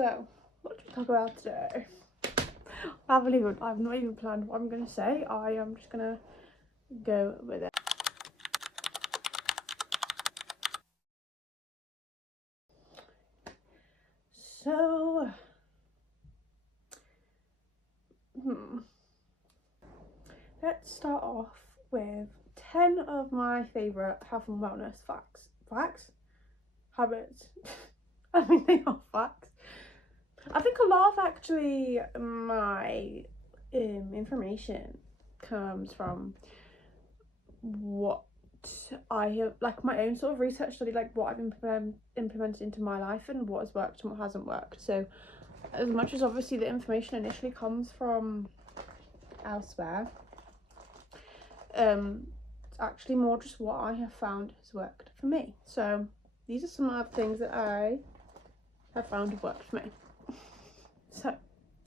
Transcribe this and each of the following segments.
So, what to talk about today? I've not even planned what I'm going to say. I am just going to go with it. So, let's start off with 10 of my favourite health and wellness facts. Habits. I mean, they are facts. I think a lot of actually my information comes from what I have, like my own sort of research study, like what I've implemented into my life and what has worked and what hasn't worked. So as much as obviously the information initially comes from elsewhere, it's actually more just what I have found has worked for me. So these are some of the things that I have found have worked for me. So I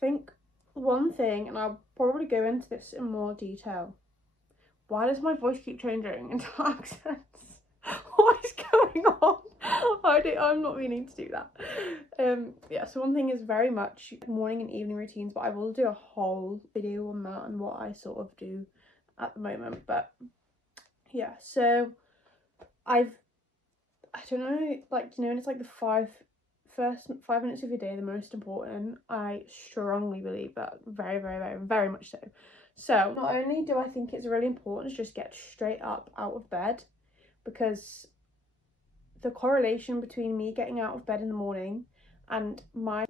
think one thing, and I'll probably go into this in more detail. Why does my voice keep changing into accents? What is going on? I'm not meaning to do that. Yeah, so one thing is very much morning and evening routines, but I will do a whole video on that and what I sort of do at the moment. But yeah, so I don't know, like, you know, and it's like the first 5 minutes of your day, the most important. I strongly believe that, very, very, very, very much so. So not only do I think it's really important to just get straight up out of bed, because the correlation between me getting out of bed in the morning and my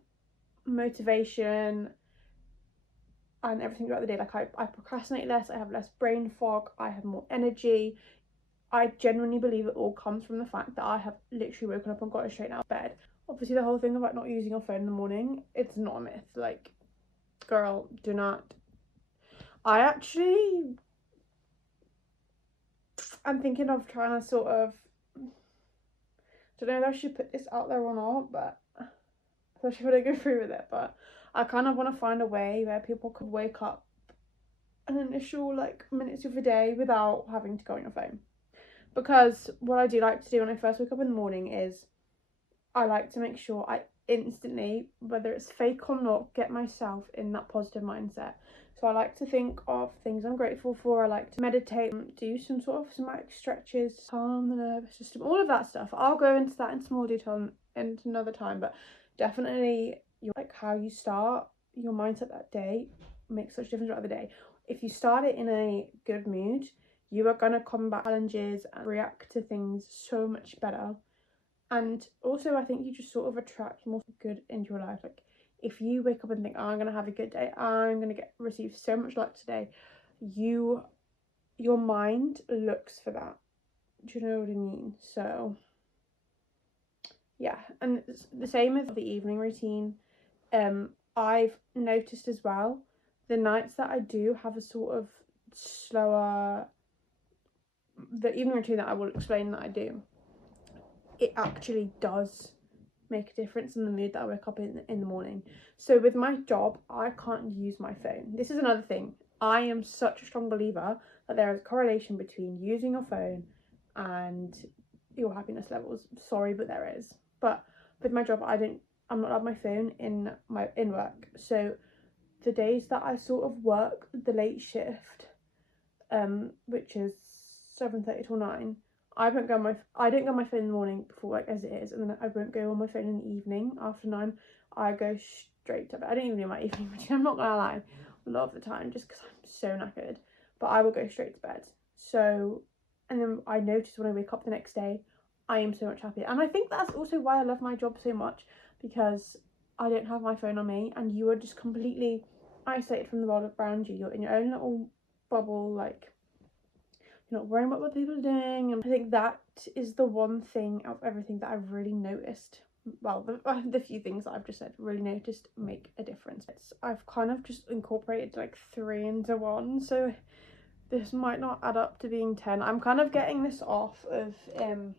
motivation and everything throughout the day, like I procrastinate less, I have less brain fog, I have more energy. I genuinely believe it all comes from the fact that I have literally woken up and got straight out of bed. Obviously the whole thing about not using your phone in the morning, it's not a myth. Like, girl, do not. I'm thinking of trying to sort of, don't know if I should put this out there or not, but especially when I go through with it, but I kind of want to find a way where people could wake up an initial like minutes of the day without having to go on your phone. Because what I do like to do when I first wake up in the morning is I like to make sure I instantly, whether it's fake or not, get myself in that positive mindset. So I like to think of things I'm grateful for. I like to meditate, do some somatic stretches, calm the nervous system, all of that stuff. I'll go into that in some more detail in another time, but definitely how you start your mindset that day makes such a difference throughout the day. If you start it in a good mood, you are going to combat challenges and react to things so much better. And also I think you just sort of attract more good into your life. Like, if you wake up and think, oh, I'm going to have a good day, I'm going to receive so much luck today, your mind looks for that. Do you know what I mean? So yeah, and the same with the evening routine. I've noticed as well, the nights that I do have a sort of slower, the evening routine that I will explain that I do, it actually does make a difference in the mood that I wake up in the morning. So with my job, I can't use my phone. This is another thing. I am such a strong believer that there is a correlation between using your phone and your happiness levels. Sorry, but there is. But with my job, I'm not allowed my phone in work. So the days that I sort of work the late shift, which is 7:30 till 9, I don't go on my phone in the morning before work as it is, and then I won't go on my phone in the evening after 9. I go straight to bed. I don't even do my evening routine, I'm not gonna lie, a lot of the time, just because I'm so knackered. But I will go straight to bed. So, and then I notice when I wake up the next day, I am so much happier. And I think that's also why I love my job so much, because I don't have my phone on me, and you are just completely isolated from the world around you. You're in your own little bubble, like, you're not worrying about what people are doing. And I think that is the one thing out of everything that I've really noticed, well, the few things that I've just said, really noticed make a difference. I've kind of just incorporated like 3 into 1, so this might not add up to being 10. I'm kind of getting this off of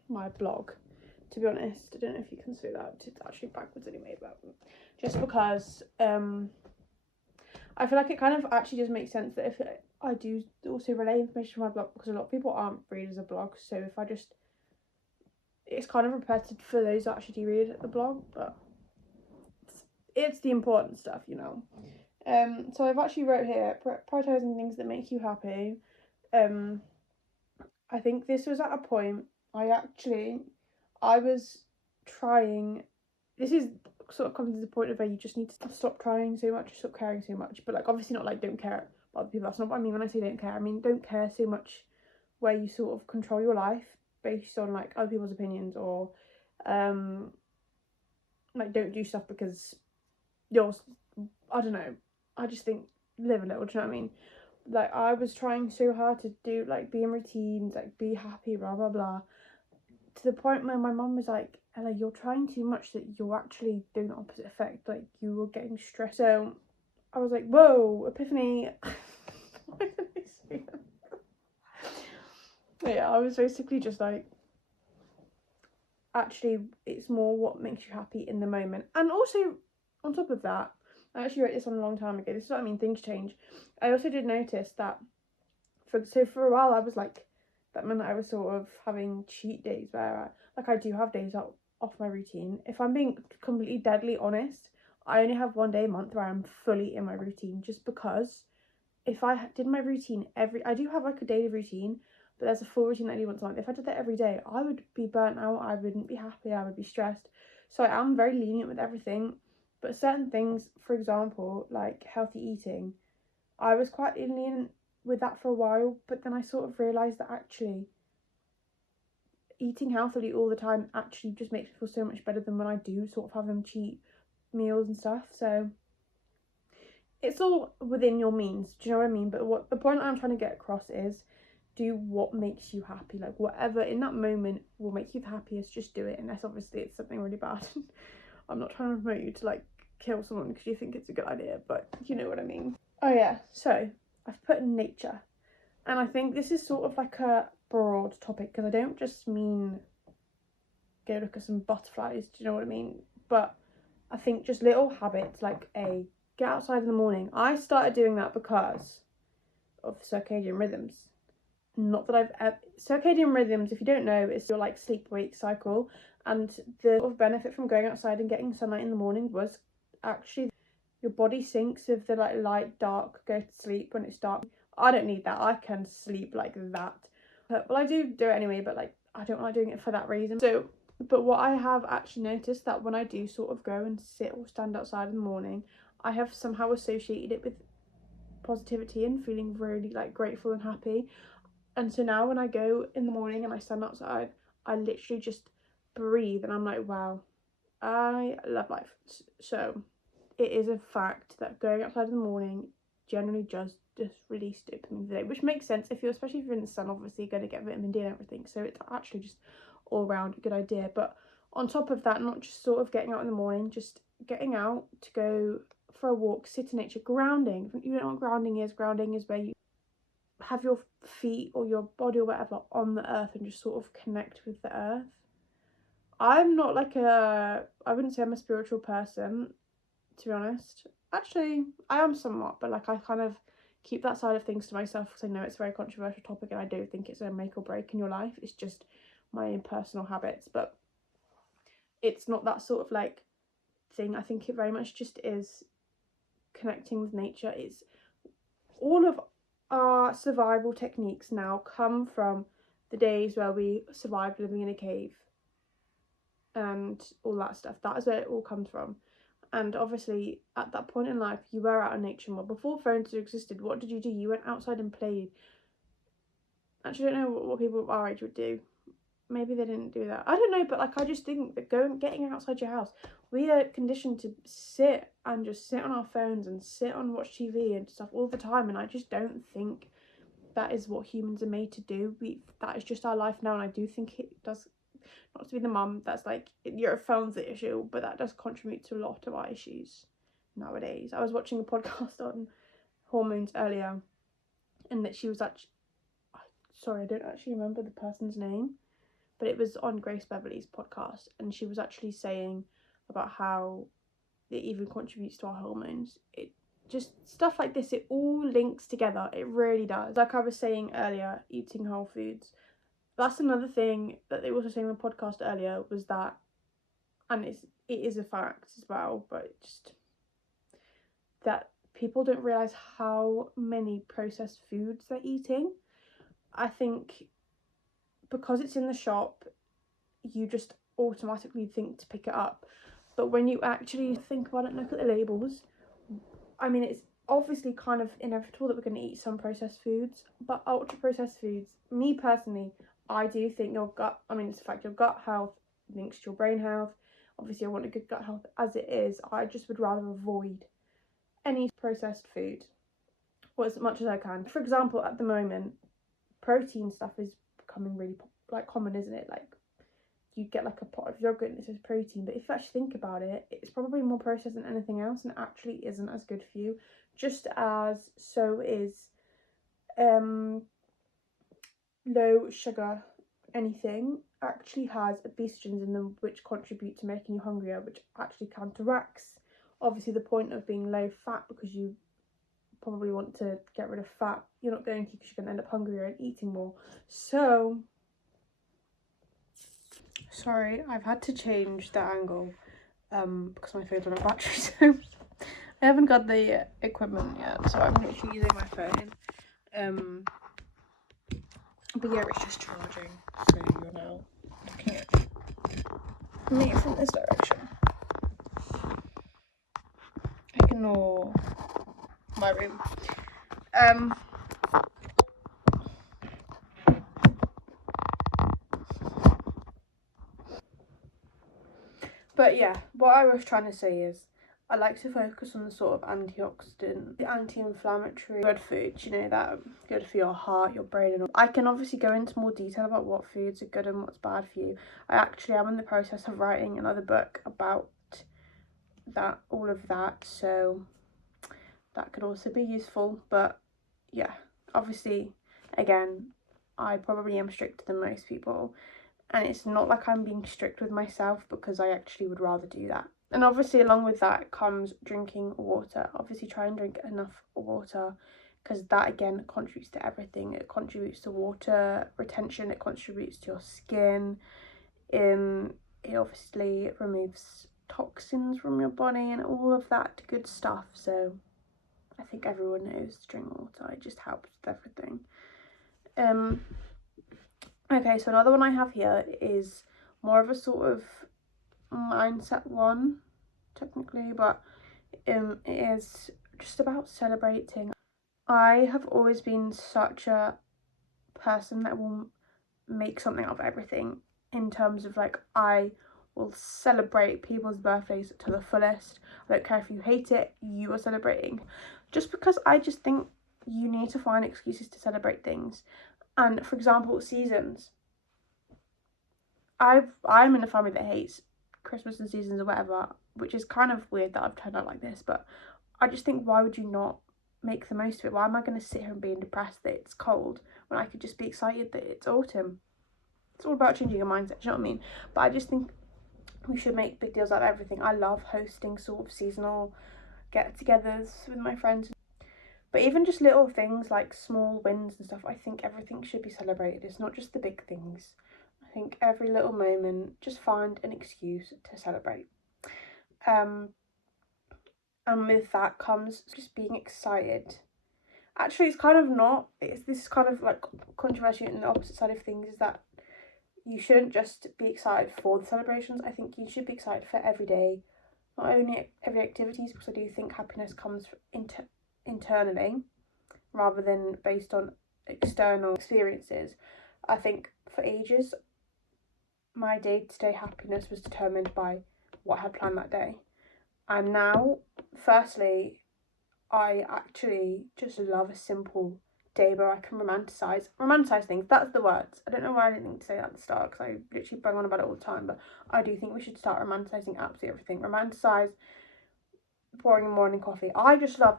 my blog, to be honest. I don't know if you can see that, it's actually backwards anyway, but just because I feel like it kind of actually does make sense that if I do also relay information from my blog, because a lot of people aren't readers of blogs, so if I just, it's kind of repetitive for those that actually do read the blog, but it's the important stuff, you know. So I've actually wrote here, prioritizing things that make you happy. I think this was at a point I was trying. This is sort of comes to the point of where you just need to stop trying so much, stop caring so much. But like, obviously not like don't care about other people. That's not what I mean when I say don't care. I mean don't care so much where you sort of control your life based on like other people's opinions, or like don't do stuff because you're, I don't know. I just think live a little. Do you know what I mean? Like, I was trying so hard to do, like, be in routines, like, be happy, blah, blah, blah. To the point where my mum was like, Ella, you're trying too much that you're actually doing the opposite effect. Like, you were getting stressed. So, I was like, whoa, epiphany. Why did I say that? Yeah, I was basically just like, actually, it's more what makes you happy in the moment. And also, on top of that, I actually wrote this on a long time ago. This is what I mean, things change. I also did notice that, for a while I was like, that meant I was sort of having cheat days where I do have days off my routine. If I'm being completely deadly honest, I only have one day a month where I'm fully in my routine, just because if I did my routine I do have like a daily routine, but there's a full routine that I do once a month. If I did that every day, I would be burnt out, I wouldn't be happy, I would be stressed. So I am very lenient with everything. But certain things, for example, like healthy eating, I was quite lenient with that for a while, but then I sort of realised that actually eating healthily all the time actually just makes me feel so much better than when I do sort of have them cheat meals and stuff. So it's all within your means, do you know what I mean? But what the point I'm trying to get across is, do what makes you happy. Like, whatever in that moment will make you the happiest, just do it, unless obviously it's something really bad. I'm not trying to promote you to like kill someone because you think it's a good idea, but you know what I mean. Oh yeah, so I've put nature, and I think this is sort of like a broad topic because I don't just mean go look at some butterflies, do you know what I mean? But I think just little habits like get outside in the morning. I started doing that because of circadian rhythms. Not that circadian rhythms, if you don't know, is your like sleep-wake cycle, and the sort of benefit from going outside and getting sunlight in the morning was actually your body syncs with the like light, dark, go to sleep when it's dark. I don't need that. I can sleep like that. But, well, I do it anyway, but like I don't like doing it for that reason. So, but what I have actually noticed that when I do sort of go and sit or stand outside in the morning, I have somehow associated it with positivity and feeling really like grateful and happy. And so now when I go in the morning and I stand outside, I literally just breathe and I'm like, wow, I love life. So it is a fact that going outside in the morning generally just release dopamine in the day, which makes sense especially if you're in the sun, obviously you're going to get vitamin D and everything. So it's actually just all round a good idea. But on top of that, not just sort of getting out in the morning, just getting out to go for a walk, sit in nature, grounding. If you don't know what grounding is where you have your feet or your body or whatever on the earth and just sort of connect with the earth. I'm not like I wouldn't say I'm a spiritual person, to be honest. Actually, I am somewhat, but like I kind of keep that side of things to myself because I know it's a very controversial topic and I don't think it's a make or break in your life. It's just my own personal habits, but it's not that sort of like thing. I think it very much just is connecting with nature. It's all of our survival techniques now come from the days where we survived living in a cave and all that stuff. That is where it all comes from. And obviously at that point in life you were out in nature more. Before phones existed, what did you do? You went outside and played. Actually, I don't know what people our age would do. Maybe they didn't do that. I don't know, but like I just think that getting outside your house, we are conditioned to sit on our phones and sit and watch TV and stuff all the time, and I just don't think that is what humans are made to do. That is just our life now, and I do think it does, not to be the mum that's like your phone's the issue, but that does contribute to a lot of our issues nowadays. I was watching a podcast on hormones earlier, and that she was actually, sorry, I don't actually remember the person's name, but it was on Grace Beverley's podcast, and she was actually saying about how it even contributes to our hormones. It just stuff like this, it all links together. It really does. Like I was saying earlier, eating whole foods. That's another thing that they were also saying on the podcast earlier, was that, and it is a fact as well, but that people don't realise how many processed foods they're eating. I think because it's in the shop, you just automatically think to pick it up. But when you actually think about it and look at the labels, I mean, it's obviously kind of inevitable that we're going to eat some processed foods, but ultra processed foods, me personally, I do think your gut, I mean, it's a fact, your gut health links to your brain health. Obviously, I want a good gut health as it is. I just would rather avoid any processed food, or as much as I can. For example, at the moment, protein stuff is becoming really like common, isn't it? Like, you get like a pot of yogurt and it says protein, but if you actually think about it, it's probably more processed than anything else and actually isn't as good for you. Just as so is low sugar anything actually has obesogens in them, which contribute to making you hungrier, which actually counteracts obviously the point of being low fat, because you probably want to get rid of fat. You're not going to, because you're going to end up hungrier and eating more. So sorry, I've had to change the angle because my phone's on a battery, so I haven't got the equipment yet, so I'm literally using my phone. But yeah, it's just charging, so you're now looking at me from this direction. Ignore my room. But yeah, what I was trying to say is I like to focus on the sort of antioxidant, the anti-inflammatory, good foods, you know, that are good for your heart, your brain, and all. I can obviously go into more detail about what foods are good and what's bad for you. I actually am in the process of writing another book about that, all of that, so that could also be useful. But yeah, obviously, again, I probably am stricter than most people, and it's not like I'm being strict with myself, because I actually would rather do that. And obviously along with that comes drinking water. Obviously try and drink enough water, because that again contributes to everything. It contributes to water retention, it contributes to your skin, it obviously removes toxins from your body and all of that good stuff. So I think everyone knows to drink water, it just helps with everything. Okay, so another one I have here is more of a sort of mindset one, technically, but it is just about celebrating. I have always been such a person that will make something out of everything, in terms of like, I will celebrate people's birthdays to the fullest. I don't care if you hate it, you are celebrating, just because I just think you need to find excuses to celebrate things. And for example, seasons. I'm in a family that hates Christmas and seasons or whatever, which is kind of weird that I've turned out like this, but I just think, why would you not make the most of it? Why am I going to sit here and be depressed that it's cold when I could just be excited that it's autumn? It's all about changing your mindset, do you know what I mean? But I just think we should make big deals out of everything. I love hosting sort of seasonal get-togethers with my friends. But even just little things like small wins and stuff, I think everything should be celebrated. It's not just the big things. I think every little moment, just find an excuse to celebrate. And with that comes just being excited. Actually, it's kind of not. This is kind of like controversial, and the opposite side of things is that you shouldn't just be excited for the celebrations. I think you should be excited for every day, not only every activities, because I do think happiness comes internally rather than based on external experiences. I think for ages my day-to-day happiness was determined by what I had planned that day, and now firstly I actually just love a simple day where I can romanticize things. That's the words. I don't know why I didn't think to say that at the start, because I literally bang on about it all the time, but I do think we should start romanticizing absolutely everything. Romanticize pouring a morning coffee. I just love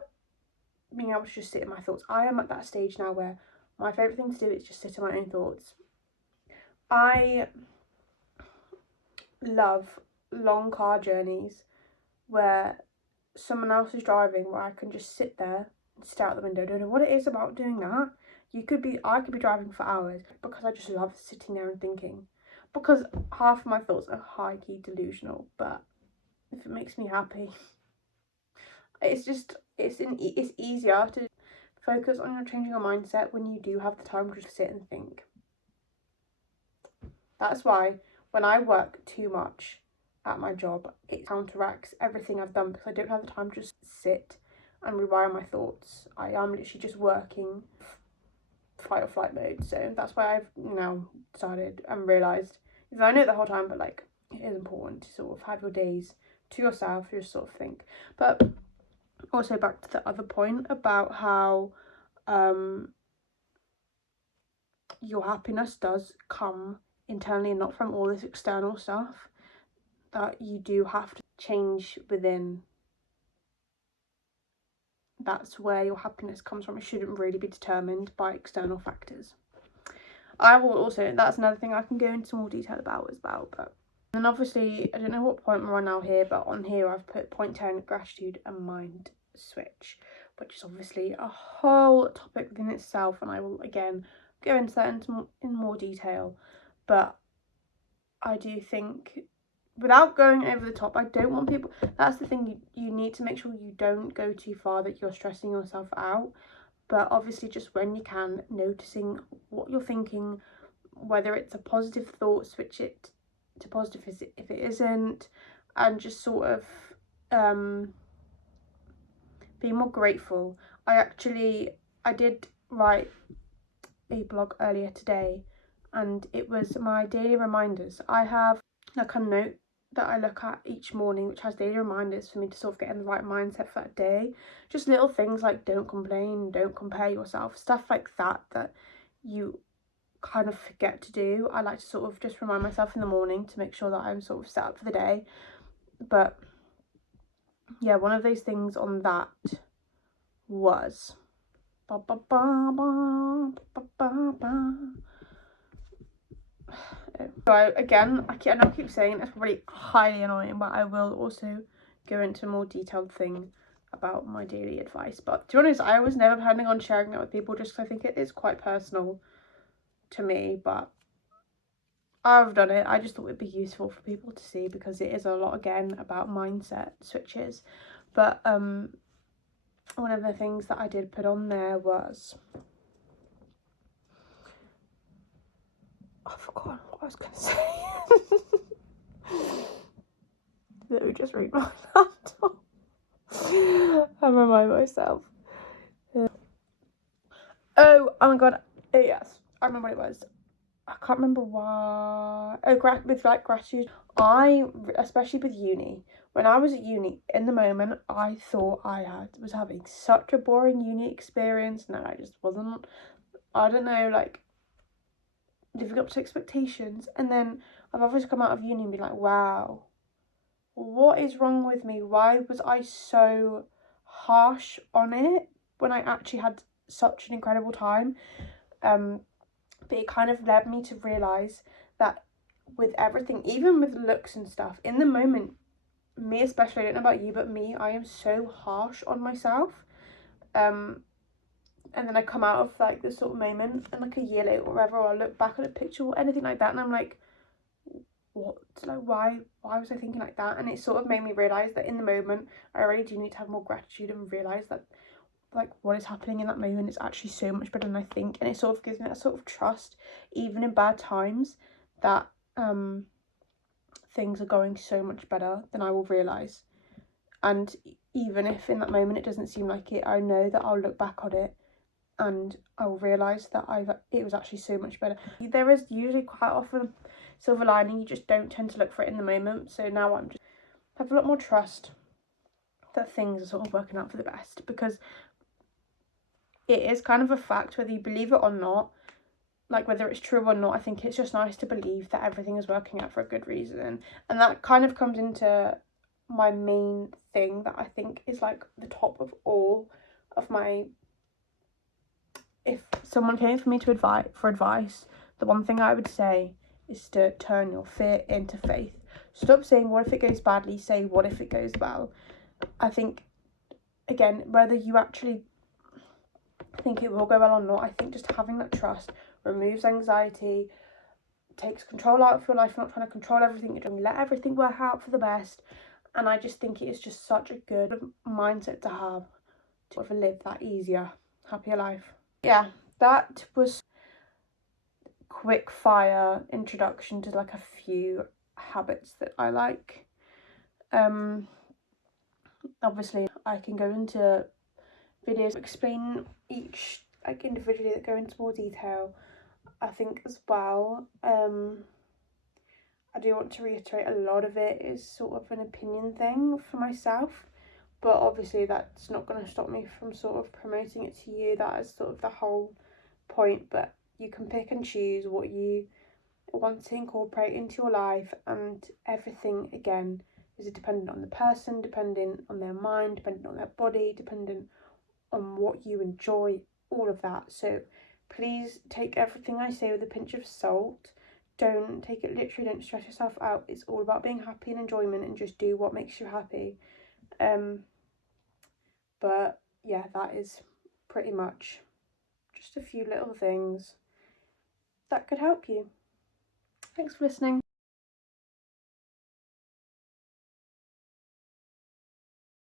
being able to just sit in my thoughts. I am at that stage now where my favourite thing to do is just sit in my own thoughts. I love long car journeys where someone else is driving, where I can just sit there and stare out the window. I don't know what it is about doing that. I could be driving for hours, because I just love sitting there and thinking. Because half of my thoughts are high-key delusional, but if it makes me happy, it's easier to focus on your changing your mindset when you do have the time to just sit and think. That's why when I work too much at my job, it counteracts everything I've done, because I don't have the time to just sit and rewire my thoughts. I am literally just working fight or flight mode. So that's why I've now decided and realised, if I know it the whole time, but like, it is important to sort of have your days to yourself, you just sort of think. But also back to the other point about how your happiness does come internally and not from all this external stuff, that you do have to change within. That's where your happiness comes from. It shouldn't really be determined by external factors. I will also, that's another thing I can go into more detail about as well. But then obviously, I don't know what point we're on now here, but on here I've put point 10, gratitude and mind switch, which is obviously a whole topic within itself, and I will again go into that in more detail. But I do think, without going over the top, I don't want people, that's the thing, you need to make sure you don't go too far that you're stressing yourself out. But obviously, just when you can, noticing what you're thinking, whether it's a positive thought, switch it to positive if it isn't, and just sort of be more grateful. I did write a blog earlier today, and it was my daily reminders. I have like a note that I look at each morning, which has daily reminders for me to sort of get in the right mindset for that day. Just little things like don't complain, don't compare yourself, stuff like that that you kind of forget to do. I like to sort of just remind myself in the morning to make sure that I'm sort of set up for the day. But yeah, one of those things on that was so again, I know I keep saying it's probably highly annoying, but I will also go into a more detailed thing about my daily advice. But to be honest, I was never planning on sharing that with people, just because I think it is quite personal to me. But I've done it. I just thought it'd be useful for people to see, because it is a lot again about mindset switches. But one of the things that I did put on there was, I've forgotten what I was going to say. Let me just read my laptop and remind myself. Oh my god. Oh yes, I remember what it was. I can't remember why. Oh, with like gratitude. Especially with uni, when I was at uni, in the moment, I thought I was having such a boring uni experience. No, I just wasn't. I don't know, like, living up to expectations. And then I've obviously come out of uni and be like, wow, what is wrong with me? Why was I so harsh on it when I actually had such an incredible time? But it kind of led me to realise that with everything, even with looks and stuff, in the moment, me especially, I don't know about you, but me, I am so harsh on myself. And then I come out of like this sort of moment, and like a year later or whatever, or I look back at a picture or anything like that, and I'm like, what? Like, why was I thinking like that? And it sort of made me realise that in the moment, I really do need to have more gratitude and realise that, like, what is happening in that moment is actually so much better than I think. And it sort of gives me that sort of trust, even in bad times, that things are going so much better than I will realise. And even if in that moment it doesn't seem like it, I know that I'll look back on it and I will realise that it was actually so much better. There is usually quite often silver lining, you just don't tend to look for it in the moment. So now I'm just have a lot more trust that things are sort of working out for the best, because it is kind of a fact, whether you believe it or not, like whether it's true or not. I think it's just nice to believe that everything is working out for a good reason. And that kind of comes into my main thing that I think is like the top of all of my, if someone came for me for advice, the one thing I would say is to turn your fear into faith. Stop saying what if it goes badly, say what if it goes well. I think, again, whether you actually think it will go well or not, I think just having that trust removes anxiety, takes control out of your life. You're not trying to control everything, you're trying to let everything work out for the best, And I just think it is just such a good mindset to have to live that easier, happier life. Yeah, that was quick fire introduction to like a few habits that I like. Obviously I can go into videos explain each like individually that go into more detail. I think as well, I do want to reiterate a lot of it is sort of an opinion thing for myself, but obviously that's not going to stop me from sort of promoting it to you. That is sort of the whole point, but you can pick and choose what you want to incorporate into your life, and everything again is dependent on the person, dependent on their mind, dependent on their body, dependent on what you enjoy, all of that. So please take everything I say with a pinch of salt. Don't take it literally, don't stress yourself out. It's all about being happy and enjoyment, and just do what makes you happy. But yeah, that is pretty much just a few little things that could help you. Thanks for listening.